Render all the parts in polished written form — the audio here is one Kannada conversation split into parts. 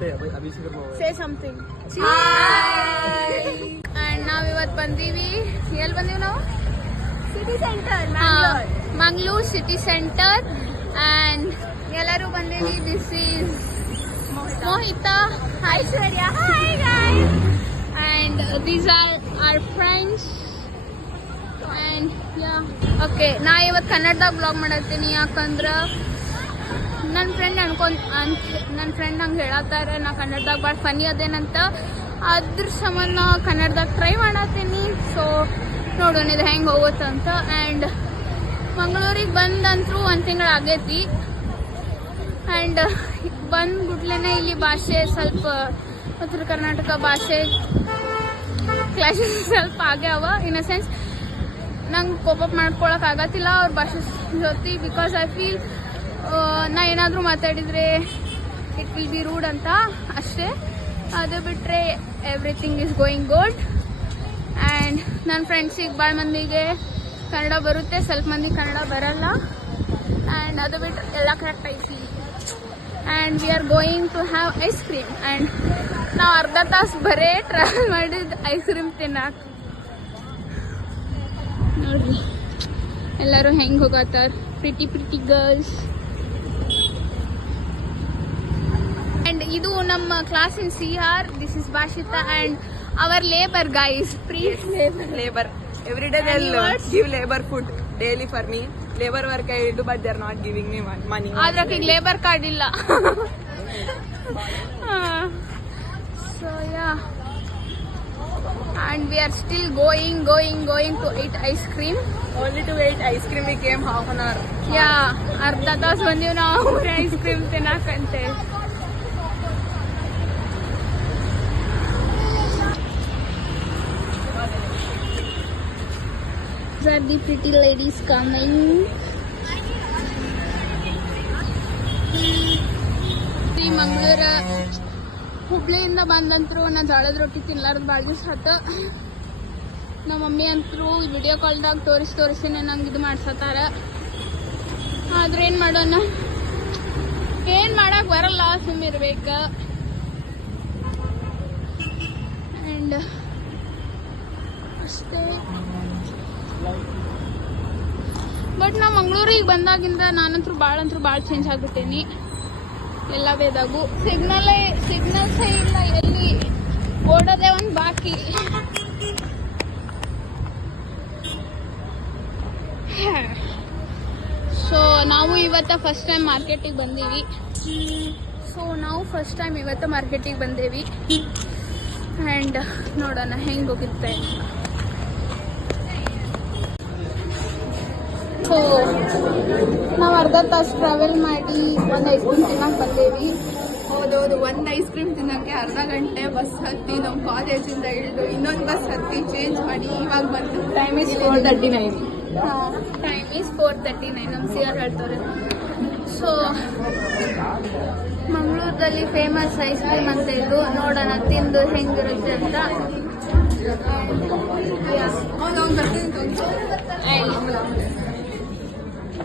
Say something. Hi. And now ಇವತ್ತು ಬಂದೀವಿ. ಎಲ್ಲಿ ಬಂದೀವಿ ನಾವು? City centre, Mangaluru city centre. And ಎಲ್ಲರೂ ಬಂದೀವಿ. This is Mohita. Aishwarya. Hi guys. And these are our friends. And yeah. Okay. ನಾ ಇವತ್ತು ಕನ್ನಡದಾಗ ಬ್ಲಾಗ್ ಮಾಡತ್ತೀನಿ. ಯಾಕಂದ್ರೆ ನನ್ನ ಫ್ರೆಂಡ್ ನಂಗೆ ಹೇಳತ್ತಾರೆ ನಾ ಕನ್ನಡದಾಗ ಭಾಳ ಫನಿ ಅದೇನಂತ. ಅದ್ರ ಸಂಬಂಧ ಕನ್ನಡದಾಗ ಟ್ರೈ ಮಾಡತ್ತೀನಿ. ಸೊ ನೋಡೋಣ ಇದು ಹೆಂಗೆ ಹೋಗುತ್ತಂತ. ಆ್ಯಂಡ್ ಮಂಗಳೂರಿಗೆ ಬಂದಂತರೂ 1 ತಿಂಗಳು ಆಗೈತಿ. ಆ್ಯಂಡ್ ಬಂದ್ಬಿಟ್ಲೇ ಇಲ್ಲಿ ಭಾಷೆ ಸ್ವಲ್ಪ ಉತ್ತರ ಕರ್ನಾಟಕ ಭಾಷೆ ಕ್ಲಾಸಸ್ ಸ್ವಲ್ಪ ಆಗ್ಯಾವ. ಇನ್ ಅ ಸೆನ್ಸ್ ನಂಗೆ ಕೋಪಪ್ ಮಾಡ್ಕೊಳಕ್ಕೆ ಆಗತ್ತಿಲ್ಲ ಅವ್ರ ಭಾಷೆ ಜೊತೆ. ಬಿಕಾಸ್ ಐ ಫೀಲ್ ನಾ ಏನಾದರೂ ಮಾತಾಡಿದರೆ ಇಟ್ ವಿಲ್ ಬಿ ರೂಡ್ ಅಂತ ಅಷ್ಟೇ. ಅದು ಬಿಟ್ಟರೆ everything is going good. And ನನ್ನ ಫ್ರೆಂಡ್ಸಿಗೆ ಭಾಳ ಮಂದಿಗೆ ಕನ್ನಡ ಬರುತ್ತೆ, ಸ್ವಲ್ಪ ಮಂದಿ ಕನ್ನಡ ಬರಲ್ಲ. ಆ್ಯಂಡ್ ಅದು ಬಿಟ್ಟರೆ ಎಲ್ಲ ಕರೆಕ್ಟ್ ಐತಿ. And we are going to have ice cream. And ನಾವು ಅರ್ಧ ತಾಸು ಬರೇ ಟ್ರಾವೆಲ್ ಮಾಡಿದ್ದು ಐಸ್ ಕ್ರೀಮ್ ತಿನ್ನಕ್ಕೆ. ನೋಡ್ರಿ ಎಲ್ಲರೂ ಹೆಂಗೆ ಹೋಗತ್ತಾರ, ಪ್ರಿಟಿ ಗರ್ಲ್ಸ್. And ಇದು ನಮ್ಮ class in CR. This is Bashita and our labor guys. Please labor. Every day they'll give labor food daily for me. Labor work I do, but they're not giving me money. ಆದ್ರೆ ಲೇಬರ್ ಕಾರ್ಡ್ ಇಲ್ಲ. So yeah. And we are still going to eat ice cream. Only to eat ice cream we came half an hour. Yeah, ಅರ್ಧ ತಾಸು ಬಂದೀವಿ ನಾವು ಐಸ್ ಕ್ರೀಮ್ ತಿನ್ನಕಂತೆ. These are the pretty ladies coming. ಮಂಗಳೂರ ಹುಬ್ಳಿಯಿಂದ ಬಂದಂತರು ನಾ ಜೋಳದ ರೊಟ್ಟಿ ತಿನ್ಲಾರ್ದು ಭಾಳ ದಿವಸ ಆತ. ನಮ್ಮ ಮಮ್ಮಿ ಅಂತರೂ ವಿಡಿಯೋ ಕಾಲ್ದಾಗ ತೋರಿಸಿ ನಂಗೆ ಇದು ಮಾಡ್ಸತ್ತಾರ. ಆದ್ರೆ ಏನು ಮಾಡೋಣ, ಏನು ಮಾಡಕ್ಕೆ ಬರಲ್ಲ, ಸುಮ್ಮಿರ್ಬೇಕು. ಆ್ಯಂಡ್ ಅಷ್ಟೇ. ಬಟ್ ನಾ ಮಂಗಳೂರಿಗೆ ಬಂದಾಗಿಂದ ನಾನಂತರೂ ಭಾಳ ಚೇಂಜ್ ಆಗ್ಬಿಟ್ಟೇನಿ ಎಲ್ಲ ವೇದಾಗೂ. ಸಿಗ್ನಲ್ಸೇ ಇಲ್ಲ, ಎಲ್ಲಿ ಓಡೋದೇ ಒಂದು ಬಾಕಿ. ಸೊ ನಾವು ಇವತ್ತು ಫಸ್ಟ್ ಟೈಮ್ ಮಾರ್ಕೆಟಿಗೆ ಬಂದೀವಿ. ಆ್ಯಂಡ್ ನೋಡೋಣ ಹೆಂಗೆ ಹೋಗುತ್ತೆ. ಸೊ ನಾವು ಅರ್ಧ ತಾಸು ಟ್ರಾವೆಲ್ ಮಾಡಿ ಒಂದು ಐಸ್ ಕ್ರೀಮ್ ತಿನ್ನಕ್ಕೆ ಬಂದೇವಿ. ಹೌದೌದು, ಒಂದು ಐಸ್ ಕ್ರೀಮ್ ತಿನ್ನಕ್ಕೆ ಅರ್ಧ ಗಂಟೆ ಬಸ್ ಹತ್ತಿ ನಮ್ಮ ಕಾಲೇಜಿಂದ ಇಳಿದು ಇನ್ನೊಂದು ಬಸ್ ಹತ್ತಿ ಚೇಂಜ್ ಮಾಡಿ ಇವಾಗ ಬಂದು ಟೈಮ್ ಇಸ್ 4:39. ಟೈಮ್ ಈಸ್ 4:39 ನಮ್ಮ CR ಹೇಳ್ತಾರೆ. ಸೊ ಮಂಗಳೂರಲ್ಲಿ ಫೇಮಸ್ ಐಸ್ ಕ್ರೀಮ್ ಅಂತ ಇದು. ನೋಡೋಣ ತಿಂದು ಹೆಂಗಿರುತ್ತೆ ಅಂತ.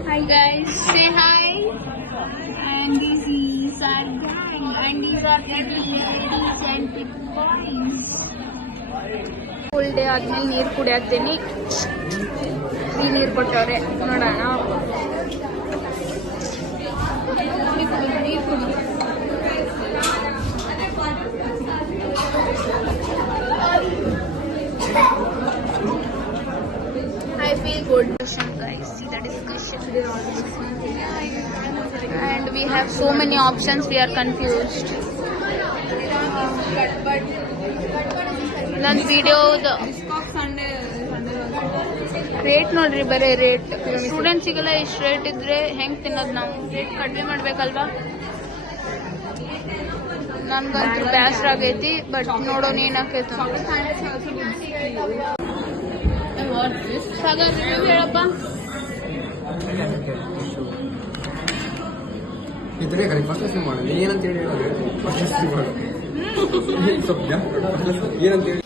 Hi guys, say hi. And this is our gang. And these are the ladies and the boys. Full day ಆದ್ಮೇಲೆ ನೀರು ಕುಡಿಯತ್ತೀನಿ. ಈ ನೀರು ಕೊಟ್ಟವ್ರೆ ನೋಡೋಣ. ನೀರು ಕುಡಿ. I feel good. Guys, see the discussion. And we have so many options. We are confused. ನನ್ನ ವಿಡಿಯೋದ ರೇಟ್ ನೋಡ್ರಿ, ಬರೀ ರೇಟ್. ಸ್ಟೂಡೆಂಟ್ಸಿಗೆಲ್ಲ ಇಷ್ಟು ರೇಟ್ ಇದ್ರೆ ಹೆಂಗೆ ತಿನ್ನೋದು ನಾವು? ರೇಟ್ ಕಡಿಮೆ ಮಾಡ್ಬೇಕಲ್ವಾ? ನಮ್ಗಂತೂ ಬೇಸರ ಆಗೈತಿ. ಬಟ್ ನೋಡೋಣ ಏನಾಕೈತೆ. ಸಾಗರ್ ರಿವ್ಯೂ ಹೇಳಪ್ಪ. ಇದ್ರೆ ಕರೆ ಫಸ್ಟ್ ಮಾಡು. ಏನಂತ ಹೇಳಿ ಹೇಳೋದು ಫಸ್ಟ್ ಮಾಡು. ಏನಂತ ಹೇಳಿ